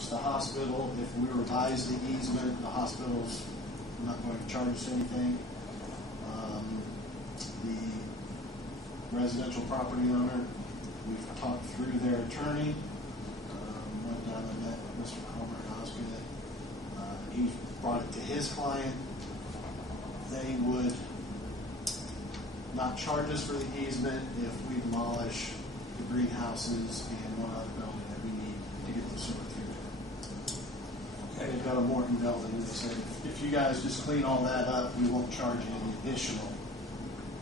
approached the hospital. If we revise the easement, the hospital's not going to charge us anything. The residential property owner, we've talked through their attorney, went down and met with Mr. Homer and Osgood. He brought it to his client. They would not charge us for the easement if we demolish the greenhouses and one other building that we need to get the sewer through there. Okay. They've got a Morton building, and they said, if you guys just clean all that up, we won't charge you any additional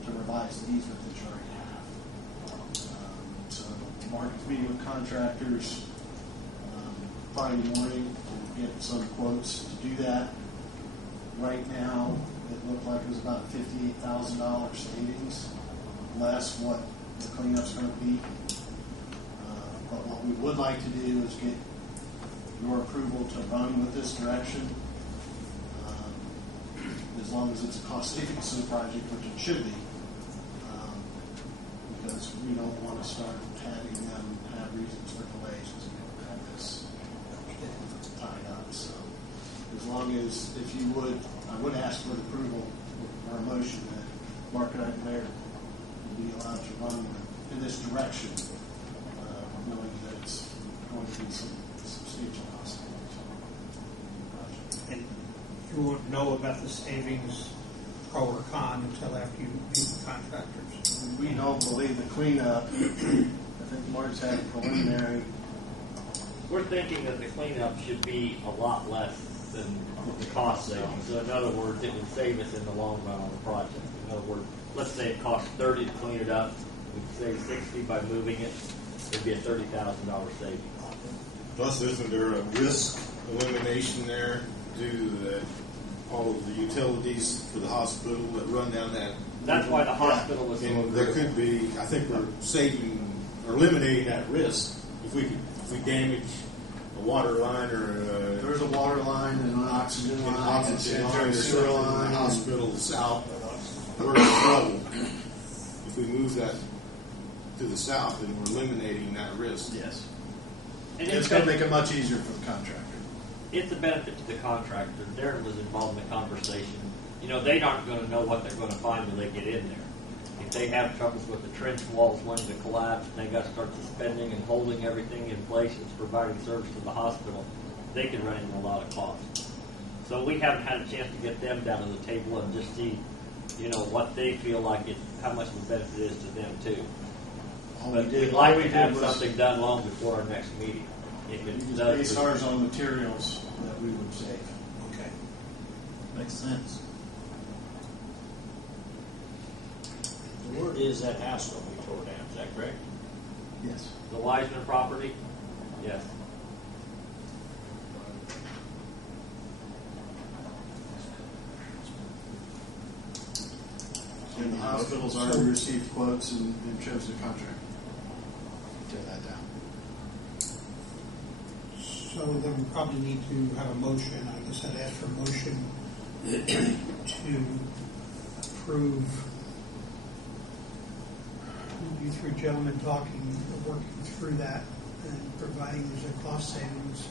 to revise the easement that you already have. So Mark's meeting with contractors Friday morning to get some quotes to do that. Right now, it looked like it was about a $58,000 savings, less what the cleanup's going to be. But what we would like to do is get your approval to run with this direction, as long as it's a cost savings to the project, which it should be, because we don't want to start having them have reasons for delays because we don't have this tied up. So as long as, if you would, I would ask for the approval or a motion that Mark and I, the mayor, would be allowed to run in this direction, knowing that it's going to be some substantial cost savings. And you won't know about the savings, pro or con, until after you meet the contractors. We don't believe the cleanup. I think Mark's had a preliminary. We're thinking that the cleanup should be a lot less than the cost savings. So in other words, it would save us in the long run on the project. In other words, let's say it costs $30 to clean it up. We'd save $60 by moving it. It'd be a $30,000 savings. Plus, isn't there a risk elimination there due to all of the utilities for the hospital that run down that? That's why the hospital is so and there could be, I think we're saving or eliminating that risk if we damage a water line or There's a water line and an oxygen line, oxygen and line a sewer line. the hospital south. We're in trouble if we move that to the south, and we're eliminating that risk. Yes. And it's going to make it much easier for the contractor. It's a benefit to the contractor. Darren was involved in the conversation. You know, they aren't going to know what they're going to find when they get in there. If they have troubles with the trench walls wanting to collapse and they got to start suspending and holding everything in place and providing service to the hospital, they can run into a lot of costs. So we haven't had a chance to get them down to the table and just see, you know, what they feel like how much the benefit is to them too. But we'd like to have something done long before our next meeting. If it We does, just base ours on materials that we would save. Okay. Makes sense. The word is that house will be tore down. Is that correct? Yes. the Wiseman property, yes. And the hospitals already received quotes and chose the contract. Tear that down. So then we probably need to have a motion. I guess I'd ask for a motion to approve you three gentlemen working through that and providing there's a cost savings.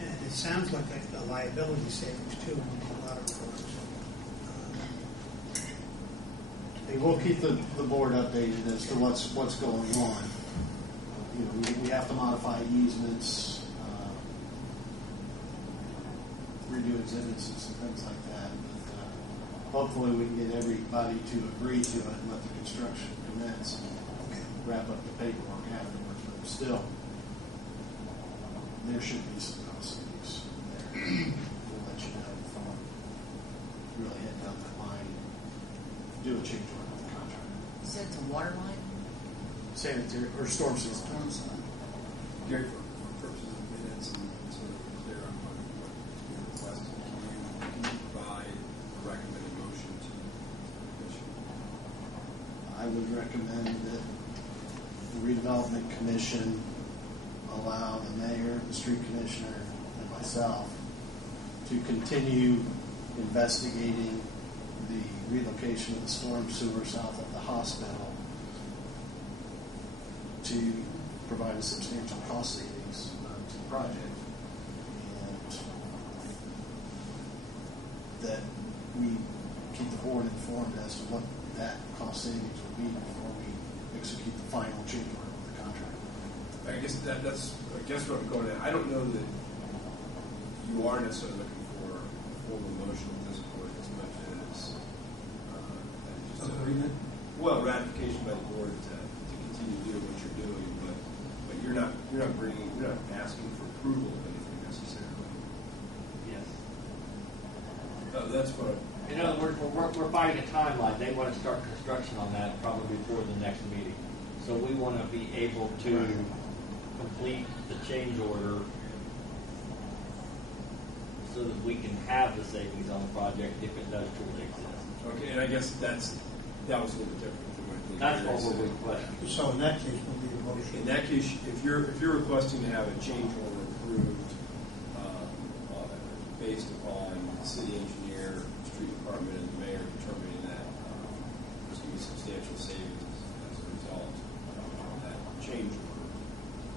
And it sounds like a liability savings too in a lot of regards. Hey, we'll keep the board updated as to what's going on. You know, we have to modify easements, redo exhibits and some things like that. But, hopefully we can get everybody to agree to it and let the construction commence and wrap up the paperwork afterwards. But still, there should be some cost savings there. We'll let you know before we really head down that line. Do a change order with the contractor. You said it's a water line? Sanitary or storm sewer. Storm sewer. Gary, for purposes of minutes and sort of clear on what you requested, can you provide a recommended motion to the commission? I would recommend that the redevelopment commission allow the mayor, the street commissioner, and myself to continue investigating the relocation of the storm sewer south of the hospital to provide a substantial cost savings to the project. that we keep the board informed as to what that cost savings will be before we execute the final change order with the contract. I guess that's what I'm going at. I don't know that you are necessarily looking for a formal motion at this point as much as just Agreement? well, ratification by the board to continue to do what you're doing, but you're not asking for approval of anything necessarily. Yes. That's what. In other words, we're fighting a timeline. They want to start construction on that probably before the next meeting. So we want to be able to complete the change order so that we can have the savings on the project if it does truly exist. Okay, and I guess that was a little bit different than what I think. That's what Gary we're said. requesting. So in that case, we'll need a motion. In that case, if you're requesting to have a change order approved based upon the city engineer, street department, and the mayor determining that there's going to be substantial savings as a result of that change order,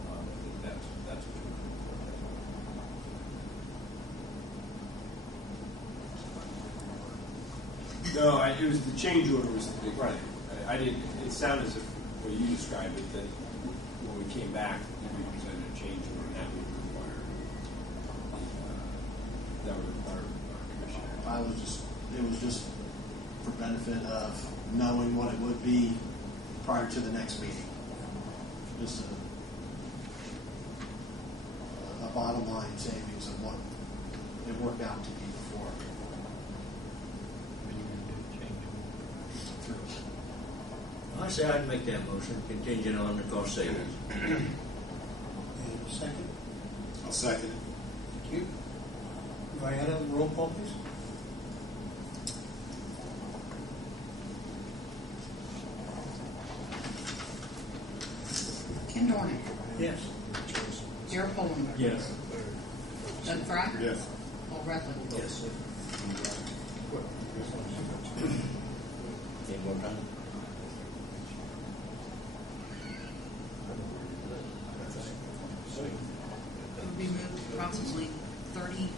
I think that's what you're looking for. No, it was the change order was the big thing. I didn't. It sounded as if what you described it that when we came back, we presented a change order, and that would require commission. It was just for benefit of knowing what it would be prior to the next meeting. Just a bottom line savings of what it worked out to be before. I say I'd make that motion contingent on the cost savings. And a second? I'll second it. Thank you. Diana, roll call, please. Ken Dornick, Yes. Jared Polenberg, Yes. Doug Frye, Yes. Paul Bradley. Yes. Any more time? It would be moved approximately 35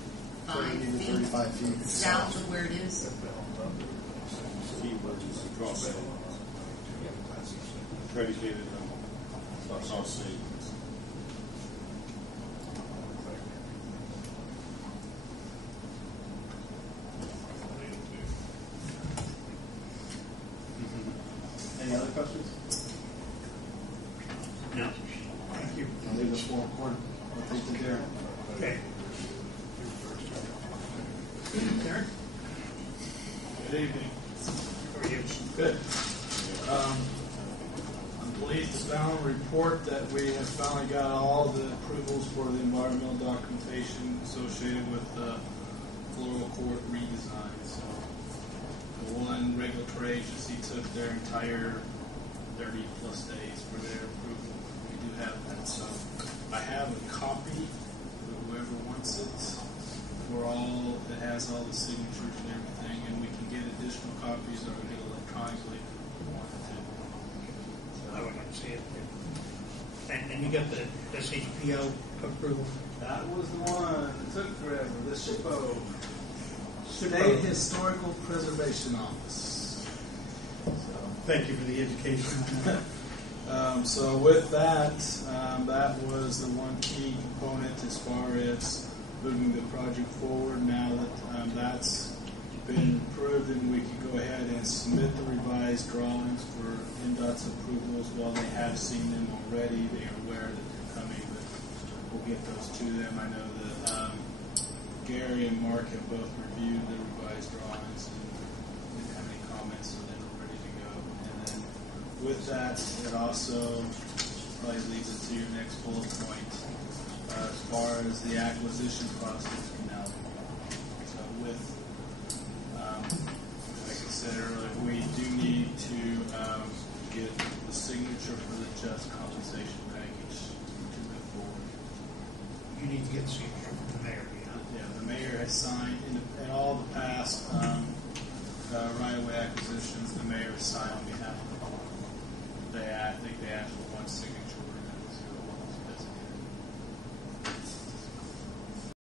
30 to feet 35 feet south of where it is. Cross predicated on cost savings. Any other questions? No. Thank you. I'll leave this for court. I'll take to Darren. Okay. Darren? Good evening. How are you? Good. I'm pleased to finally report that we have finally got all the approvals for the environmental documentation associated with the floral court redesign. So the one regulatory agency took their entire 30 plus days for their approval. We do have that. So I have a copy for whoever wants it. For all, it has all the signatures and everything, and we can get additional copies or get electronically if we wanted to. I would like to see it. And you got the SHPO approval? That was the one. It took forever. The SHPO, State Historical Preservation Office. So, Thank you for the education. so with that, that was the one key component as far as moving the project forward. Now that that's been approved, and we can go ahead and submit the revised drawings for NDOT's approvals. While they have seen them already, they are aware that they're coming, but we'll get those to them. I know that Gary and Mark have both reviewed the revised drawings and didn't have any comments, so they were ready to go. And then with that, it also probably leads us to your next bullet point as far as the acquisition process can now be. So with, like I said earlier, we do need to get the signature for the just compensation package to move forward. You need to get the signature from the mayor. Yeah, the mayor has signed in all the past right-of-way acquisitions. The mayor has signed on behalf of the board. I think they asked for one signature